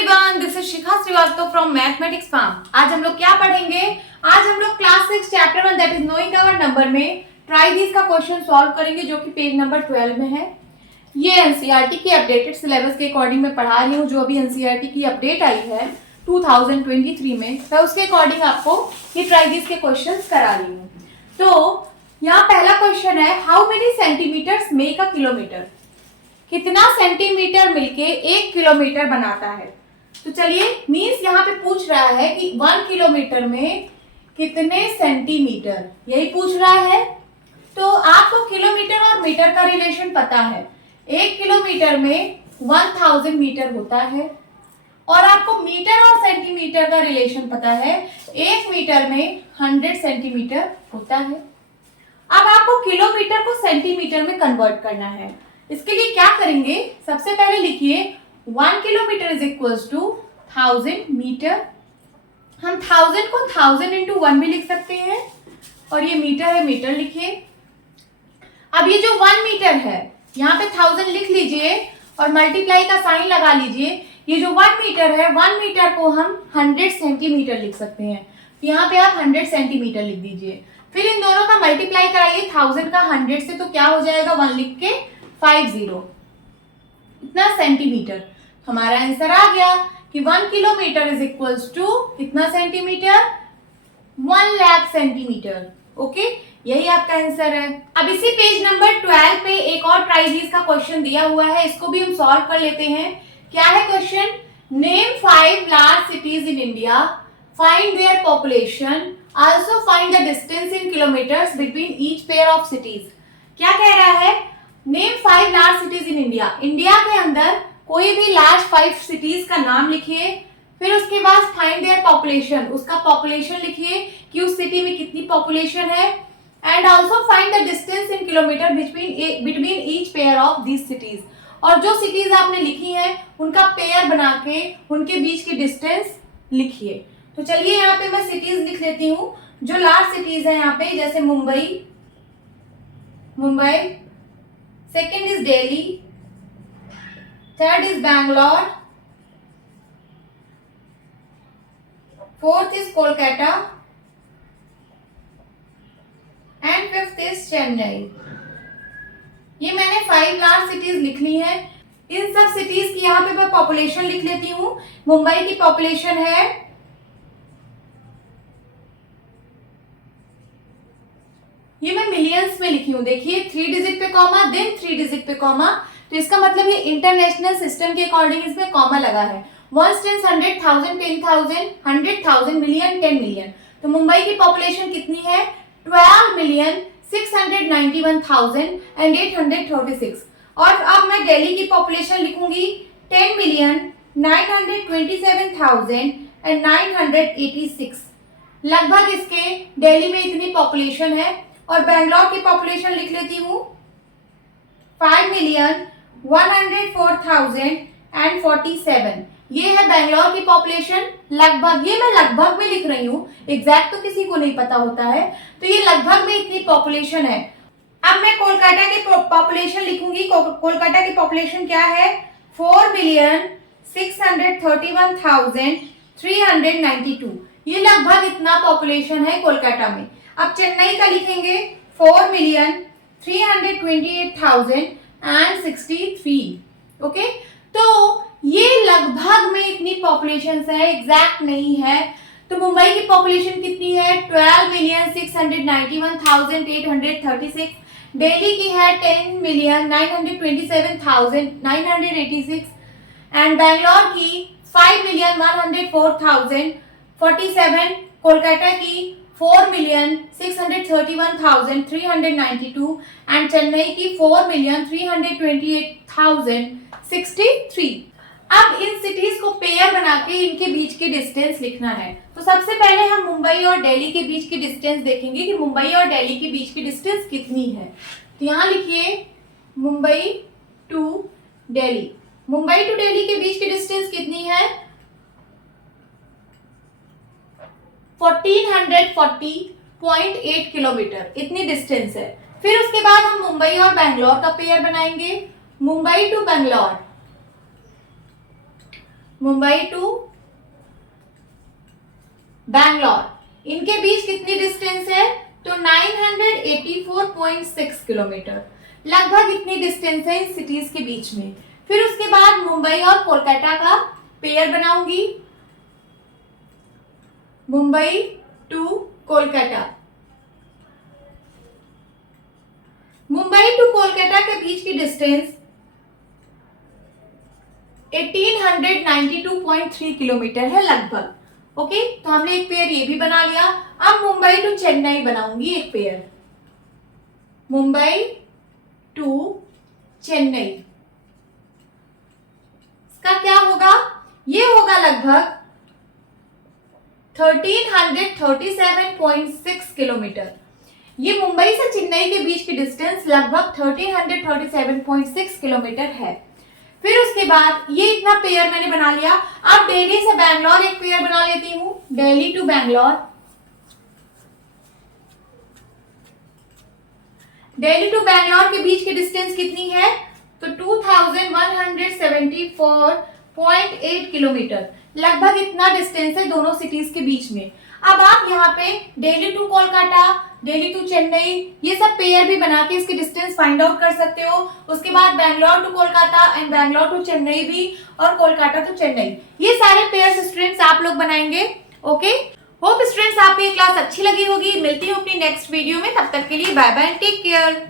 Everyone, this is Shikha Srivastava from mathematics farm. आज हम लोग क्या पढ़ेंगे? आज हम लोग class 6 chapter 1 that is knowing our number में ट्राई दिस का क्वेश्चन सॉल्व करेंगे, जो कि पेज नंबर 12 में है। ये एनसीईआरटी की अपडेटेड सिलेबस के अकॉर्डिंग मैं पढ़ा रही हूँ। जो अभी एनसीईआरटी की अपडेट आई है 2023 में, मैं उसके अकॉर्डिंग आपको ये ट्राई दिस के क्वेश्चन करा रही हूँ। तो यहाँ पहला क्वेश्चन है, how many centimetres make a kilometre? कितना सेंटीमीटर मिलके 1 किलोमीटर बनाता है? तो चलिए, मीन्स यहाँ पे पूछ रहा है कि 1 किलोमीटर में कितने सेंटीमीटर, यही पूछ रहा है। तो आपको किलोमीटर और मीटर का रिलेशन पता है। 1 किलोमीटर में 1000 मीटर होता है, और आपको मीटर और सेंटीमीटर का रिलेशन पता है। 1 मीटर में 100 सेंटीमीटर होता है। अब आपको किलोमीटर को सेंटीमीटर में कन्वर्ट करना है। इसके लिए क्या करेंगे? सबसे पहले लिखिए 1 kilometre is equals to 1000 metre. हम 1000 को 1000 इंटू 1 भी लिख सकते हैं, और ये मीटर है, मीटर लिखिए। अब ये जो 1 मीटर है, यहाँ पे 1000 लिख लीजिए और मल्टीप्लाई का साइन लगा लीजिए। ये जो 1 मीटर है, 1 मीटर को हम 100 सेंटीमीटर लिख सकते हैं। यहाँ पे आप 100 सेंटीमीटर लिख दीजिए। फिर इन दोनों का मल्टीप्लाई कराइए 1000 का 100 से, तो क्या हो जाएगा? 1 लिख के 50, इतना सेंटीमीटर। हमारा आंसर आ गया कि 1 किलोमीटर इज इक्वल्स टू कितना सेंटीमीटर? 1 लाख सेंटीमीटर। ओके, यही आपका आंसर है। अब इसी पेज नंबर 12 पे एक और ट्राई दिस का क्वेश्चन दिया हुआ है, इसको भी हम सॉल्व कर लेते हैं। क्या है question? Name 5 large cities in India, find their population, also find the distance in kilometres between each pair of cities. क्या कह रहा है? Name 5 large cities in India. India के अंदर कोई भी लार्ज 5 सिटीज का नाम लिखिए। फिर उसके बाद फाइंड देयर पॉपुलेशन, उसका पॉपुलेशन लिखिए कि उस सिटी में कितनी पॉपुलेशन है, and also find the distance in kilometre between each pair of these cities. और जो सिटीज आपने लिखी है उनका पेयर बना के उनके बीच की डिस्टेंस लिखिए। तो चलिए, यहाँ पे मैं सिटीज लिख लेती हूँ जो लार्ज सिटीज है यहाँ पे, जैसे Mumbai, second is Delhi, third is Bangalore, fourth is Kolkata, and fifth is Chennai. ये मैंने 5 लार्ज सिटीज लिख ली है। इन सब सिटीज की यहाँ पे मैं पॉपुलेशन लिख लेती हूँ। मुंबई की पॉपुलेशन है, ये मैं मिलियंस में लिखी हूँ। देखिए, 3 डिजिट पे कॉमा, देन 3 डिजिट पे कॉमा, तो इसका मतलब ये इंटरनेशनल सिस्टम के अकॉर्डिंग इसमें कॉमा लगा है। 1 10 100 1000 10,000 100,000 मिलियन 10 मिलियन। तो मुंबई की पॉपुलेशन कितनी है? 12,691,836। और अब मैं दिल्ली की पॉपुलेशन लिखूंगी 10,927,986। लगभग इसके दिल्ली में इतनी पॉपुलेशन है। और बैंगलोर की पॉपुलेशन लिख लेती हूँ 5,104,047। ये है बैंगलोर की पॉपुलेशन। लगभग, ये मैं लगभग में लिख रही हूँ, एग्जैक्ट तो किसी को नहीं पता होता है, तो ये लगभग में इतनी पॉपुलेशन है। अब मैं कोलकाता की पॉपुलेशन लिखूंगी। कोलकाता की पॉपुलेशन क्या है? 4,631,392। ये लगभग इतना पॉपुलेशन है कोलकाता में। अब चेन्नई का लिखेंगे 4,328,063। ओके, तो ये लगभग में इतनी पॉपुलेशन है, एग्जैक्ट नहीं है। तो मुंबई की पॉपुलेशन कितनी है? 12,691,836। दिल्ली की है 10,927,986, एंड बैंगलोर की 5,104,047। कोलकाता की 4,631,392 एंड चेन्नई की 4,328,063। अब इन सिटीज को पेयर बना के इनके बीच की डिस्टेंस लिखना है। तो सबसे पहले हम मुंबई और दिल्ली के बीच की डिस्टेंस देखेंगे कि मुंबई और दिल्ली के बीच की डिस्टेंस कितनी है। तो यहाँ लिखिए मुंबई टू दिल्ली। मुंबई टू दिल्ली के बीच की डिस्टेंस कितनी है? 1440.8 किलोमीटर, इतनी डिस्टेंस है। फिर उसके बाद हम मुंबई और बैंगलोर का पेयर बनाएंगे। मुंबई टू बैंगलोर मुंबई टू बैंगलोर, इनके बीच कितनी डिस्टेंस है? तो 984.6 किलोमीटर, लगभग इतनी डिस्टेंस है इन सिटीज के बीच में। फिर उसके बाद मुंबई और कोलकाता का पेयर बनाऊंगी, मुंबई टू कोलकाता। मुंबई टू कोलकाता के बीच की डिस्टेंस 1892.3 किलोमीटर है लगभग। ओके, तो हमने एक पेयर ये भी बना लिया। अब मुंबई टू चेन्नई बनाऊंगी एक पेयर, मुंबई टू चेन्नई। इसका क्या होगा? ये होगा लगभग 1337.6 किलोमीटर। ये मुंबई से चेन्नई के बीच की डिस्टेंस लगभग 1337.6 किलोमीटर है। फिर उसके बाद ये इतना पेयर मैंने बना लिया। अब दिल्ली से बैंगलोर एक पेयर बना लेती हूं, दिल्ली टू बैंगलोर। दिल्ली टू बैंगलोर के बीच की डिस्टेंस कितनी है? तो 2174.8 किलोमीटर, लगभग इतना डिस्टेंस है दोनों सिटीज के बीच में। अब आप यहाँ पे दिल्ली टू कोलकाता, दिल्ली टू चेन्नई, ये सब पेयर भी बना के इसकी डिस्टेंस फाइंड आउट कर सकते हो। उसके बाद Bangalore to Kolkata and Bangalore to Chennai भी, और कोलकाता टू चेन्नई, ये सारे पेयर स्टूडेंट्स आप लोग बनाएंगे। ओके, होप स्टूडेंट्स आपको ये क्लास अच्छी लगी होगी। मिलती हूँ अपनी नेक्स्ट वीडियो में, तब तक के लिए bye bye and take care.